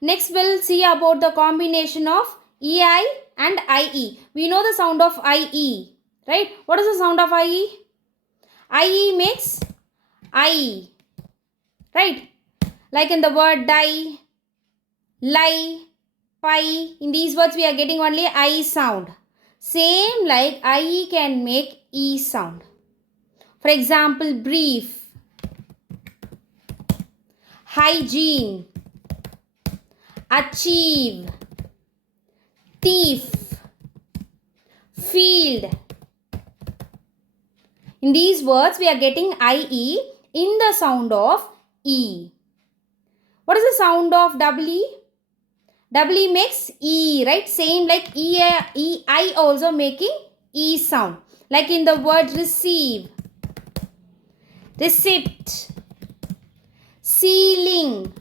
Next we'll see about the combination of EI and IE. We know the sound of IE, right? What is the sound of IE? IE makes I, right? Like in the word die, lie, pie. In these words we are getting only I sound. Same like IE can make E sound. For example, brief, hygiene, achieve, thief, field. In these words, we are getting IE in the sound of E. What is the sound of WE? WE makes E, right? Same like I also making E sound. Like in the word receive, receipt, ceiling,